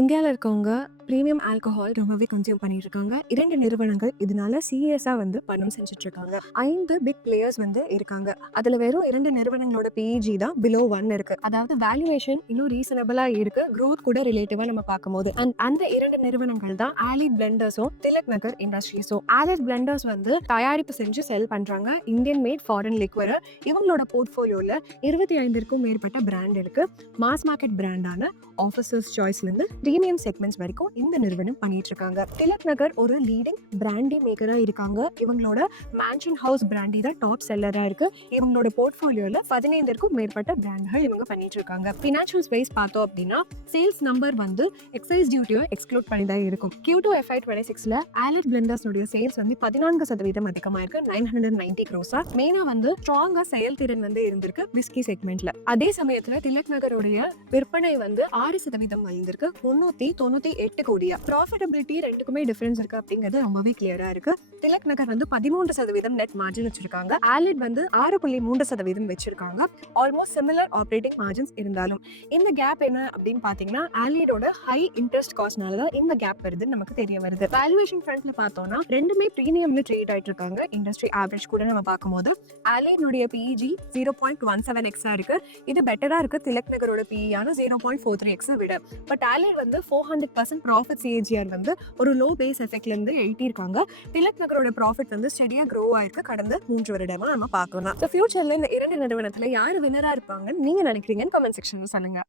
இந்தியால இருக்கவங்க premium alcohol ரொம்பவே கன்சியூம் பண்ணிட்டு இருக்காங்க. 2 நிறுவனங்கள் இதனால சீரியஸா பணம் செஞ்சுட்டு இருக்காங்க. 5 பிக் பிளேயர்ஸ் இருக்காங்க. அதுல வெறும் 2 நிறுவனங்களோட பிஇஜி தான் பிலோ 1 இருக்கு. அதாவது வேல்யூவேஷன் இன்னும் ரீசனபிளா இருக்கு. குரோத் கூட ரிலேட்டிவா நம்ம பார்க்கும்போது. அந்த 2 நிறுவனங்கள் தான் ஆலிட் பிளெண்டர்ஸும் திலக் நகர் இண்டஸ்ட்ரீஸும். ஆலிட் பிளெண்டர்ஸ் தயாரிப்பு செஞ்சு செல் பண்றாங்க. Indian mat foreign liquor. இவங்களோட போர்ட்ஃபோலியோல 25க்கும் மேற்பட்ட பிராண்ட் இருக்கு. மாஸ் மார்க்கெட் பிராண்டான ஆஃபீஸர்ஸ் சாய்ஸ்ல இருந்து பிரீமியம் செக்மெண்ட்ஸ் வரைக்கும் இந்த நிறுவனம் பண்ணிட்டு இருக்காங்க. திலக் நகர் ஒரு லீடிங் பிராண்டி மேக்கரா இருக்காங்க. இவங்களோட மேன்ஷன் ஹவுஸ் பிராண்டி தான் டாப் செல்லரா இருக்கு. இவங்களோட போர்ட்ஃபோலியோல 15க்கும் மேற்பட்ட பிராண்ட்கள் இவங்க பண்ணிட்டு இருக்காங்க. ஃபினான்ஷியல் ஸ்பேஸ் பார்த்தோம் அப்படின்னா சேல்ஸ் நம்பர் எக்ஸைஸ் டியூட்டியோ எக்ஸ்க்ளூட் பண்ணி தான் இருக்கும். Q2 FY26ல ஆலிட் பிளெண்டர்ஸ் சேல்ஸ் 14% அதிகமா இருக்கு. 990 crores. மெயினா ஸ்ட்ராங்கா செயல்திறன் இருந்திருக்கு விஸ்கி செக்மெண்ட்ல. அதே சமயத்துல திலக் நகருடைய விற்பனை 6% வளர்ந்திருக்கு. 398 கோடியா. ப்ராஃபிட்டபிலிட்டி ரெண்டுக்குமே டிஃபரன்ஸ் இருக்கு அப்படிங்கிறது ரொம்பவே கிளியரா இருக்கு. திலக் நகர் 13% நெட் மார்ஜின் வச்சிருக்காங்க. ஆலிட் 6.3% வச்சிருக்காங்க. ஆல்மோஸ்ட் சிமிலர் ஆப்ரேட்டிங் மார்ஜின்ஸ் இருந்தாலும் இந்த கேப் என்ன அப்படின்னு பாத்தீங்கன்னா ஆலிடோட ஹை இன்ட்ரெஸ்ட் காஸ்ட்னால தான் இந்த கேப் வருதுன்னு நமக்கு தெரிய வருது. வேல்யூவேஷன் ஃப்ரண்ட்ல பார்த்தோம்னா ரெண்டுமே பிரீமியம்ல ட்ரேட் ஆயிட்டு இருக்காங்க. இண்டஸ்ட்ரி ஆவரேஜ் கூட நம்ம பார்க்கும்போது ஆலினுடைய பிஇஜி 0.17x இருக்கு. இது பெட்டரா இருக்கு திலக் நகரோட பிஇயான 0.43x விட. பட் ஆலிட் 400% ப்ராஃபிட் சிஏஜிஆர் ஒரு லோ பேஸ் எஃபெக்ட்ல இருந்து எழுதியிருக்காங்க. திலக் நகரோட ப்ராஃபிட் ஸ்டெடியா க்ரோ ஆயிருக்கு கடந்த 3 வருடமா நம்ம பார்க்கலாம். ஃபியூச்சர்ல இந்த 2 நிறுவனத்துல யாரு வினரா இருப்பாங்கன்னு நீங்க நினைக்கிறீங்கன்னு கமெண்ட் செக்ஷன்ல சொல்லுங்க.